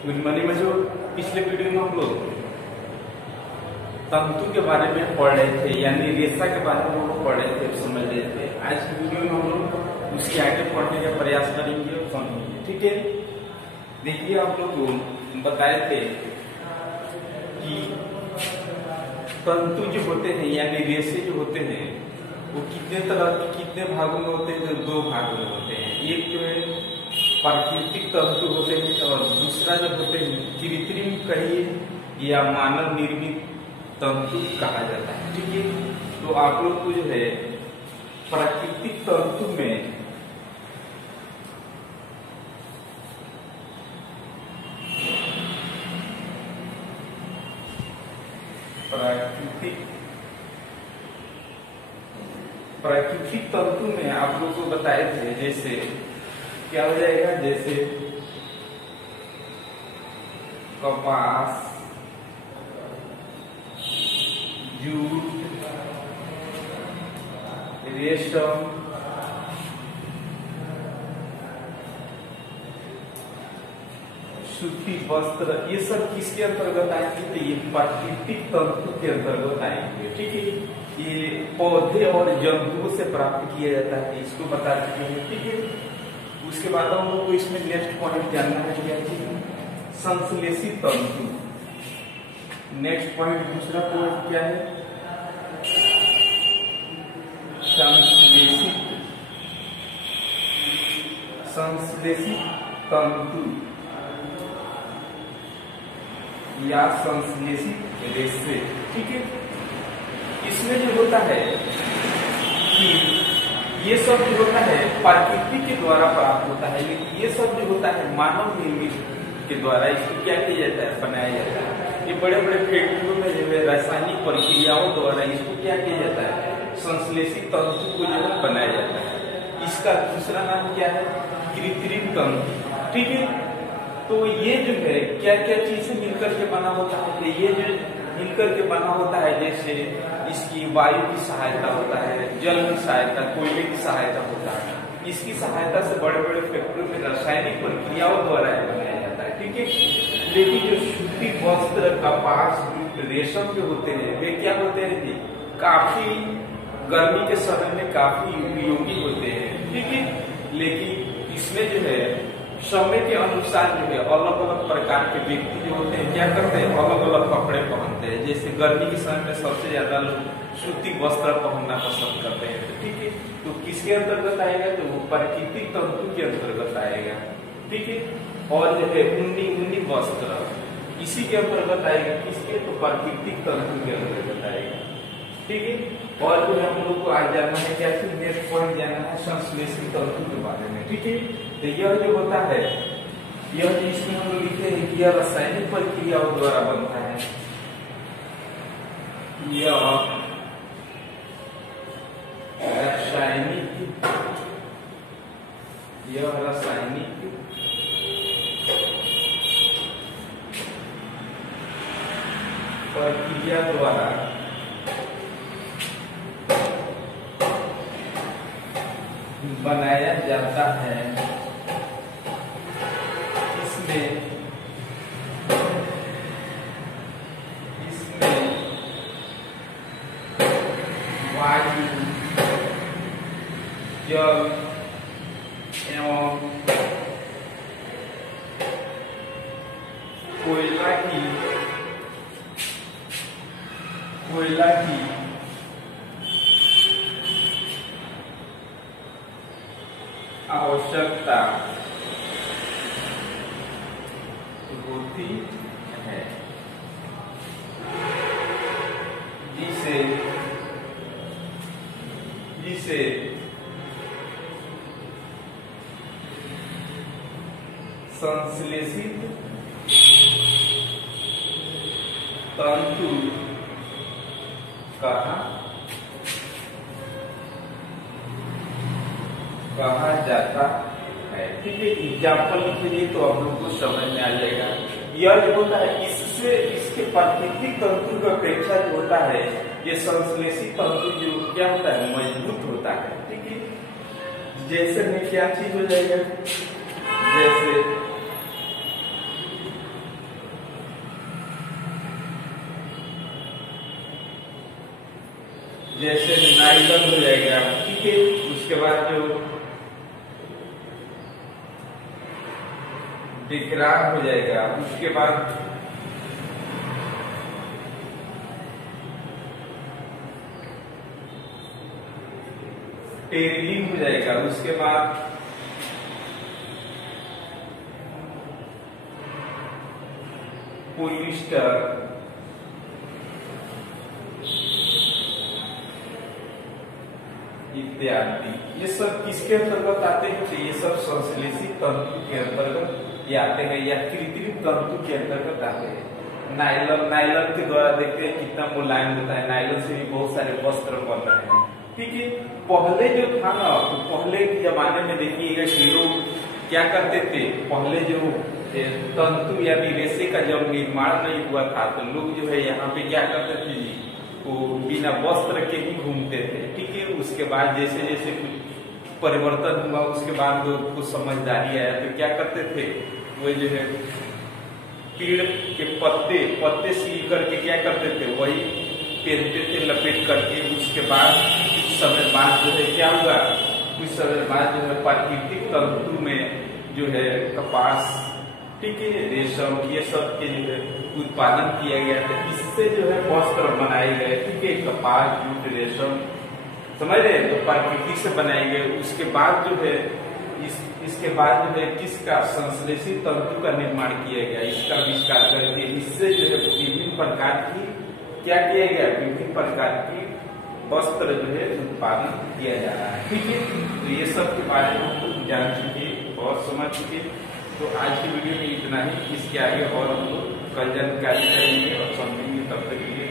Good morning बच्चों। पिछले video में हम लोग तंतु के बारे में पढ़ रहे थे, यानी रेशा के बारे में हम लोग पढ़ रहे थे, समझ रहे थे। आज की वीडियो में हम लोग उसके आगे पढ़ने का प्रयास करेंगे और समझेंगे। ठीक है, देखिए आप लोग को बताए थे कि तंतु जो होते हैं यानी रेशे जो होते हैं वो कितने तरह के कितने भागों में होते हैं। तो दो भागों में होते हैं, एक जो है प्राकृतिक तंतु होते हैं और दूसरा जो होते हैं कृत्रिम कहिए या मानव निर्मित तंतु कहा जाता है। ठीक है, तो आप लोग को जो है प्राकृतिक तंतु में प्राकृतिक तंतु में आप लोग को बताए थे, जैसे क्या हो जाएगा, जैसे कपास, जूट, रेशम, सूती वस्त्र, ये सब किसके अंतर्गत आएंगे? तो ये प्राकृतिक तंतु के अंतर्गत आएंगे। ठीक है, ये पौधे और जंतुओं से प्राप्त किया जाता है, इसको बता चुके हैं। ठीक है, उसके बाद हम लोग को इसमें नेक्स्ट पॉइंट जानना है, क्या चीज? संश्लेषित तंतु। नेक्स्ट पॉइंट, दूसरा पॉइंट क्या है? संश्लेषित तंतु या संश्लेषित रेशे। ठीक है, इसमें जो होता है कि ये सब जो होता है प्रकृति के द्वारा प्राप्त होता है, लेकिन ये सब जो होता है मानव निर्मित के द्वारा इसको क्या किया जाता है? बनाया जाता है। ये बड़े बड़े फैक्ट्रियों में जो है रासायनिक प्रक्रियाओं द्वारा इसको क्या किया जाता है? संश्लेषित तंतु को जो है बनाया जाता है। इसका दूसरा नाम क्या है? कृत्रिम तंतु। ठीक है, तो ये जो है क्या क्या चीज से मिलकर के बना होता है? ये जो मिलकर के बना होता है, जैसे इसकी वायु की सहायता होता है, जल की सहायता, कोयले की सहायता होता है। इसकी सहायता से बड़े बड़े फैक्ट्रियों में रासायनिक प्रक्रियाओं द्वारा बनाया जाता है। ठीक है, लेकिन जो सूती वस्त्र, कपास, जूट, रेशम जो होते हैं वे क्या होते हैं कि काफी गर्मी के समय में काफी उपयोगी होते हैं। ठीक है, लेकिन इसमें जो है समय के अनुसार जो है अलग अलग प्रकार के व्यक्ति जो होते हैं क्या करते हैं? अलग अलग कपड़े पहनते हैं। जैसे गर्मी के समय में सबसे ज्यादा लोग सूती वस्त्र पहनना पसंद करते हैं। ठीक है, तो किसके अंतर्गत आएगा? तो वो प्राकृतिक तंतु के अंतर्गत आएगा। ठीक है, और जो है ऊनी वस्त्र इसी के अंतर्गत आएगा। किसके? तो प्राकृतिक तंतु के अंतर्गत आएगा। ठीक है, और जो हम लोग को आज जानना है क्या? नेक्स्ट पॉइंट जानना है संश्लेषित तंतु के बारे में। ठीक है, तो यह जो होता है, यह इसमें हम लोग लिखे हैं कि यह रासायनिक प्रक्रियाओं द्वारा बनता है। यह रासायनिक प्रक्रिया द्वारा बनाया जाता है। इसमें वायु, जल एवं कोयला की आवश्यकता होती है, जिसे संश्लेषित तंतु कहा जाता है। ठीक है, एग्जाम्पल लिखेंगे तो आप लोग को समझ में आ जाएगा। यह जो होता है इससे इसके प्राकृतिक तंतु की अपेक्षा जो होता है ये संश्लेषित तंतु जो क्या होता है? मजबूत होता है। ठीक है, जैसे में क्या चीज हो जाएगा? जैसे जैसे नायलॉन हो जाएगा, ठीक है। उसके बाद जो डिक्रान हो जाएगा, उसके बाद टेरिलिन हो जाएगा, उसके बाद पॉलिस्टर, इत्यादि। ये सब किसके अंतर्गत आते हैं? तो ये सब संश्लेषित तंतु के अंतर्गत ये आते हैं या कृत्रिम तंतु के अंतर्गत आते हैं। नायलॉन के द्वारा देखते हैं कितना मुलायम होता है, नायलॉन से भी बहुत सारे वस्त्र बन रहे हैं, ठीक है। पहले जो था ना, तो पहले के जमाने में देखिएगा कि लोग क्या करते थे, पहले जो तंतु या रेशे का जब निर्माण नहीं हुआ था तो लोग जो है यहाँ पे क्या करते थे जी, वो बिना वस्त्र के ही घूमते थे, ठीक है। उसके बाद जैसे जैसे कुछ परिवर्तन हुआ, उसके बाद लोग कुछ समझदारी आया तो क्या करते थे, वो जो है पेड़ के पत्ते सील करके क्या करते थे, वही पहनते थे लपेट करके। उसके बाद कुछ समय बाद जो है क्या हुआ, कुछ समय बाद जो है प्राकृतिक तंतु में जो है कपास, ठीक है, रेशम, ये सब के जो है उत्पादन किया गया था। इससे जो है वस्त्र बनाए गए, ठीक है, कपास, जूट, रेशम, समझ रहे, तो प्राकृतिक से बनाए गए। उसके बाद जो है इसके बाद जो है किसका, संश्लेषित तंतु का निर्माण किया गया, इसका आविष्कार करके इससे जो है विभिन्न प्रकार की क्या किया गया, विभिन्न प्रकार की वस्त्र जो है उत्पादन किया जा रहा है, ठीक है। तो ये सब के बारे में हम लोग जान चुके, बहुत समझ चुके। तो आज की वीडियो में इतना ही, इसके आगे और हम लोग कल जानकारी करेंगे और समझेंगे। तब तक के लिए